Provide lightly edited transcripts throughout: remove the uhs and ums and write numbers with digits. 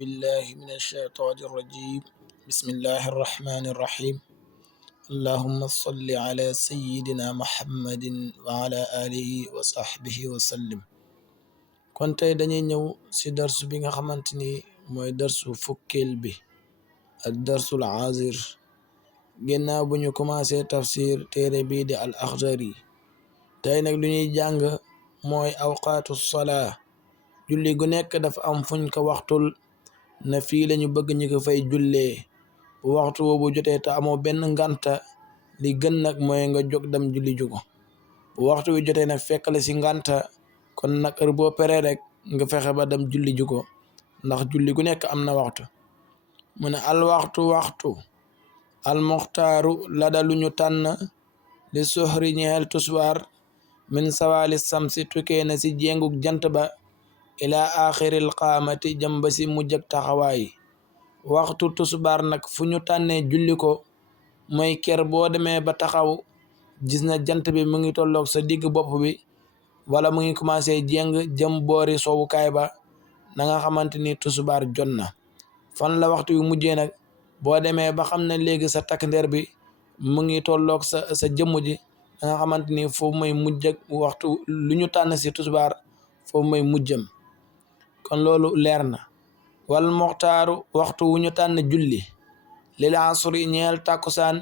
بالله من الشيطان الرجيم. بسم الله الرحمن الرحيم. اللهم صل على سيدنا محمد وعلى آله وصحبه وسلم. kon tey dañuy ñëw ci darsu bi nga xamante ni mooy darsu fukkeel bi ak darsul azir ginnaaw bu ñu commencé tafsir téere bii di al Akhdari. tey nag lu ñuy jàng mooy awqaatu salaa. julli gu nekk dafa am fuñ ko waxtul na fii lañu bëgg ñu ko fay jullee bu waxtu boobu jotee te amoo benn ngànta li gën nag mooy nga jóg dem julli jugo bu waxtu wi jotee nag fekk la ci ngànta kon nag heure boo peree rek nga fexe ba dem julli jugo ndax julli gu nekk am na waxtu. mu ne al waxtu al muxtaaru lada lu ñu tànn li suxri ñeel tusbaar min sawaali samsi tukkee na ci jéngug jant ba ila axiril qaamati jëm ba ci mujj ak taxawaay. waxtu tusbaar nag fu ñu tànnee julli ko mooy ker boo demee ba taxaw gis na jant bi mu ngi tolloog sa digg bopp bi wala mu ngi commencé jéng jëm boori sowukaay ba na nga xamante ni tusbaar jot na. fan la waxtu yu mujjee nag boo demee ba xam ne léegi sa takk ndeer bi mu ngi tolloog sa jëmm ji na nga xamante ni foofu mooy mujj ak waxtu lu ñu tànn ci tusbaar foofu mooy mujjam. kon loolu leer na. wal muxtaaru waxtu wu ñu tànn julli lil asri ñeel tàkkusaan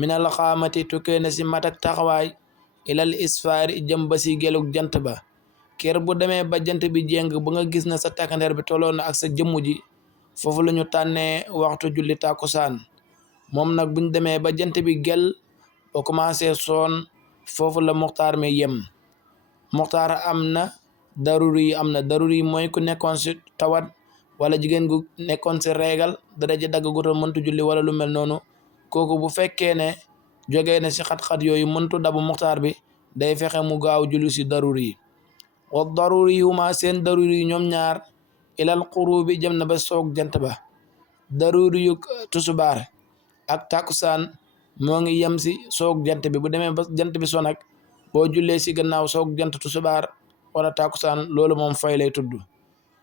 minal xaamati tukkee na ci matak taxawaay ilal isfaari jëm ba ci gelug jant ba. ker bu demee ba jant bi jéng ba nga gis na sa takkandeer bi tolloon na ak sa jëmm ji foofu la ñu tànnee waxtu julli tàkkusaan. moom nag buñ demee ba jant bi gel ba commencé soon foofu la muxtaar mi yem. muxtaar am na daruri am na daruri mooy ku nekkoon ci tawat wala jigéen gu nekkoon ci reegal dara ji dagg gutal mëntu julli wala lu mel noonu kooku bu fekkee ne jógee na ci xat-xat yooyu mëntu dabu muxtaar bi day fexe mu gaaw julli ci daruri. wa daruri huma seen daruri ñoom ñaar ilal qurubi jëm na ba soog jant ba. daruri yu tusubaar ak takusaan moo ngi yem ci soog jant bi bu demee ba jant bi so nag boo jullee ci gannaaw soog jant tusubaar wala takusaan loolu moom fay lay tudd.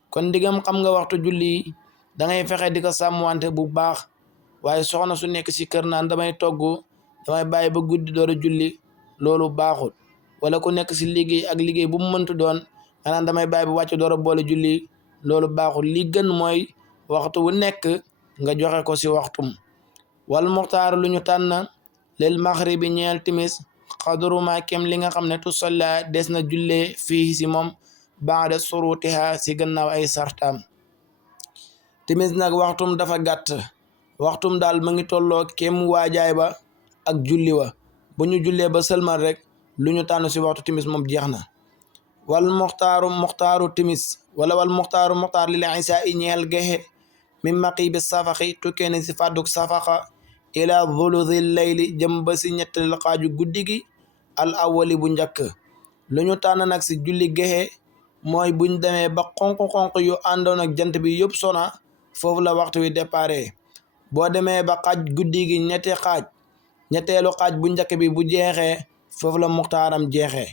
kon digam xam nga waxtu julli da ngay fexe di ko sàmmwante bu baax waaye soxna su nekk ci kër naan damay togg damay bàyyi ba guddi door a julli loolu baaxul. wala ku nekk ci liggéey ak liggéey bu mu mëntu doon maanaam damay bàyyi ba wàcc door a boole julli loolu baaxul. li gën mooy waxtu wu nekk nga joxe ko ci waxtum. wal muxtaar lu ñu tànn lil maxribi ñeel timis xadru ma kem li nga xam ne tu solla des na jullee fii ci moom baada surutiha ci gannaaw ay sartaam. timis nag waxtum dafa gàtt waxtum daal mu ngi tolloo kem waajaay ba ak julli wa bu ñu jullee ba sëlmal rek lu ñu tànn ci waxtu timis moom jeex na. wal muxtaaru timis wala wal muxtaar lil isaa i ñeel gexe min maqibi safaxi tukkee ne ci fàdduk safaxa ila dhuluthi layli jëm ba ci ñetteel xaaju guddi gi al awali bu njëkk. lu ñu tànn nag ci julli gexe mooy buñ demee ba xonq-xonq yu àndoon ak jant bi yëpp sona foofu la waxtu wi déparé. boo demee ba xaaj guddi gi ñetteelu xaaj bu njëkk bi bu jeexee foofu la muxtaaram jeexee.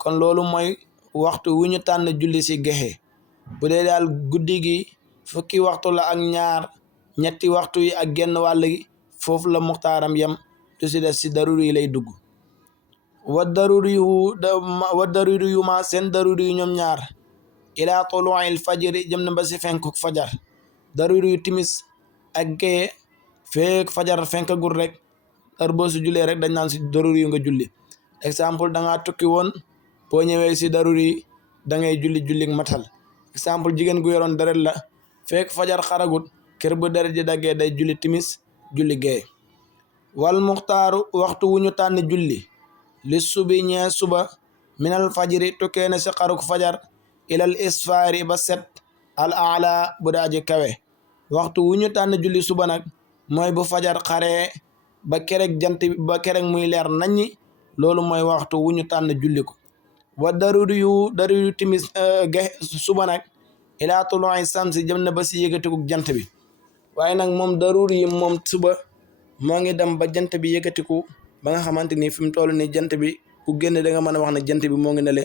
kon loolu mooy waxtu wu ñu tànn julli ci gexe. bu dee daal guddi gi fukki waxtu la ak ñaar ñetti waxtu yi ak genn wàll gi foofu la muxtaaram yem tu ci des ci daruri yi lay dugg. wa daruri yu ma seen daruri yu ñoom ñaar ila tuluu'il fajri jëm na ba ci fenkuk fajar. daruri yu timis ak gee feek fajar fenkagul rek heure boo ci jullee rek dañ naan ci daruri yu nga julli. exemple da ngaa tukki woon boo ñëwee ci daruri da ngay julli matal. exemple jigéen gu yoroon deret la feek fajar xaragut kër bu deret ji daggee day julli timis julli gee. wal muxtaaru waxtu wu ñu tànn julli li subi ñee suba minal fajri tukkee na ci xaruk fajar ilal isfaari ba set al ala bu daaji kawe. waxtu wu ñu tànn julli suba nag mooy bu fajar xaree ba kerek jant ba kerek muy leer naññi loolu mooy waxtu wu ñu tànn julli ko. wa daruri timis suba nag ila tuluu'i samsi jëm na ba ci yëgatikuk jant bi. waaye nag moom daruri yi moom suba moo ngi dem ba jant bi yëgatiku ba nga xamante ni fi mu toll ni jant bi ku génn da nga mën a wax ne jant bi moo ngi nele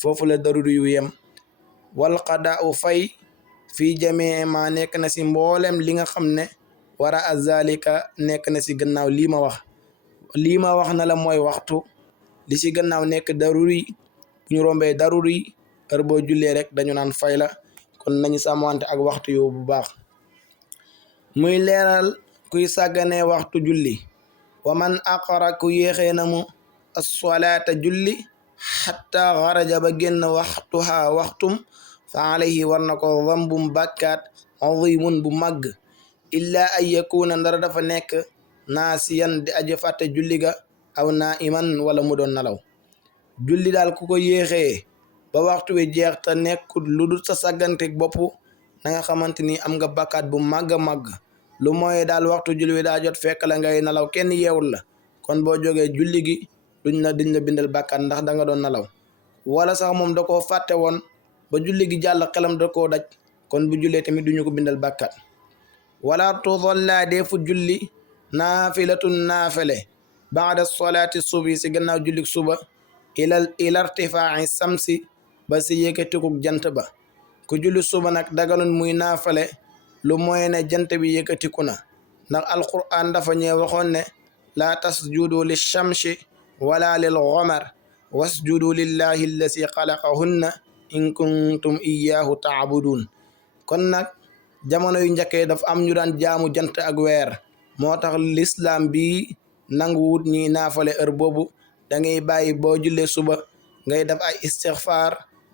foofu la daruri yu yem. wal qadaa fay fii jamii ma nekk na si mboolem li nga xam ne wara azalika nekk na si gannaaw lii ma wax na la mooy waxtu li si gannaaw nekk daruri bu ñu rombee daruri heure boo jullee rek dañu naan fay la kon nañu sàmmante ak waxtu yow bu baax muy leeral kuy sàgganee waxtu julli wa man aqara ku yéexee na mu as-salaata julli xatta xaraja ba génn waxtuha waxtum fa alayhi war na ko dambum bàkkaat azimun bu màgg illa an yakuna ndara dafa nekk naasiyan di aji fàtte julli ga aw naiman wala mu doon nalaw julli daal ku ko yéexee ba waxtu wi jeex te nekkul lu dul sa sàgganteeg bopp na nga xamante ni am nga bàkkaat bu màgg a màgg lu mooy daal waxtu julli wi daa jot fekk la ngay nalaw kenn yeewul la kon boo jógee julli gi duñ la bindal bàkkaat ndax da nga doon nalaw wala sax moom da koo fàtte woon ba julli gi jàll xelam da koo daj kon bu jullee tamit duñu ko bindal bàkkaat wala tudalla deefu julli naafilatun naafile baada solaati subi si gannaaw jullik suba ila irtifaa'i samsi ba si yëkkatikuk jant ba ku julli suba nag daganun muy naafale lu mooy ne jant bi yëkkatiku na ndax alquran dafa ñëw waxoon ne laa tasjudu li shamsi wala lil qamar wasjudu lillahi allasi xalaqahunna in kuntum iyyahu taabudun kon nag jamono yu njëkkee dafa am ñu daan jaamu jant ak weer moo tax l'islam bi nangu wut ñi naafale heure boobu da ngay bàyyi boo jullee suba ngay def ay istighfar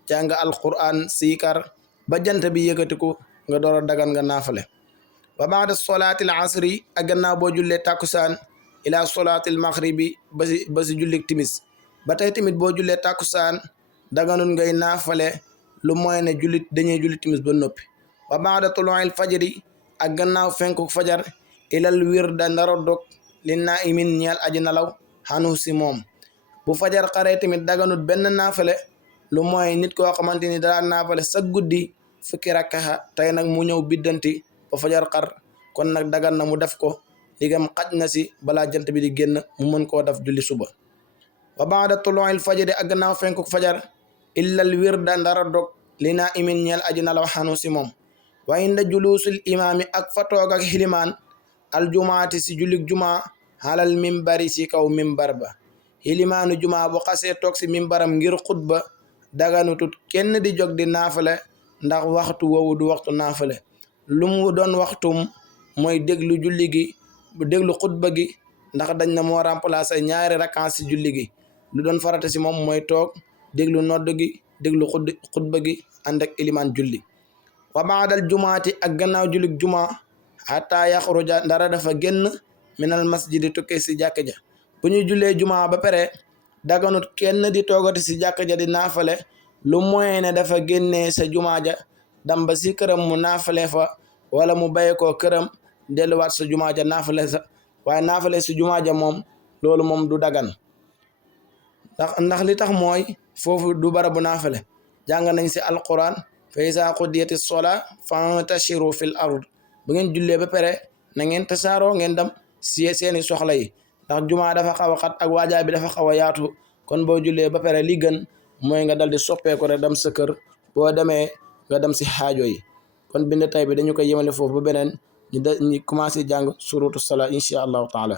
jàng alquran siikar ba jant bi yëkkatiku nga door a dagan nga naafale wa baada solaati al asri ak gannaaw boo jullee takkusaan ila solaati al maghribi ba si jullik timis ba tey tamit boo jullee takkusaan daganul ngay naafale lu mooy ne jullit dañuy julli timis ba noppi wa baada tuluu'il fajri ak gannaaw fenku fajar ilal wirda ndaro dog li naimin ñeel aji nalaw xanu si moom bu fajar xaree tamit daganut benn naafale lu mooy nit koo xamante ni daa naafale sa guddi fukki rakkaxa tey nag mu ñëw biddanti ba fajar xar kon nag dagan na mu def ko digam xaj na si balaa jant bi di génn mu mën koo def julli suba wa baada tuluu'il fajri ak gannaaw fenku fajar illal wirda ndara dog li naimin ñeel aji nalaw xanu si moom wa inda juluusul imaami ak fa toog ak xilimaan aljumaati si jullik jumaa xalal mimbari si kaw mimbar ba xilimaanu jumaa bu xasee toog si mimbaram ngir xutba daganutut kenn di jog di naafale ndax waxtu woowu du waxtu naafale lu mu doon waxtum mooy déglu julli gi déglu xutba gi ndax dañ na moo remplacer ñaari rakkaat si julli gi lu doon farata si moom mooy toog déglu nodd gi déglu xutba gi ànd ak ilimaan julli wa baadal jumaati ak gannaaw jullik jumaa xataa yaxruja ndara dafa génn minal masjidi tukkee si jàkka ja bu ñu jullee jumaa ba pare daganut kenn di toogati si jàkka ja di naafale lu mooy ne dafa génnee sa jumaa ja dam ba si këram mu naafale fa wala mu bàyyi ko këram delluwaat sa jumaa ja naafale sa waaye naafale si jumaa ja moom loolu moom du dagan ndax li tax mooy foofu du barabu naafale jàng nañ si alquran fa iza qudiyati sola fantashiru fil ard bu ngeen jullee ba pare na ngeen tasaaroo ngeen dem si seeni soxla yi ndax jumaa dafa xaw a xat ak waajaa bi dafa xaw a yaatu kon boo jullee ba pare li gën mooy nga dal di soppeeku rek dem sa kër boo demee nga dem si xaajo yi kon bind tay bi dañu koy yemale foofu ba beneen ñu commencé jàng surutu sala incha allahu taala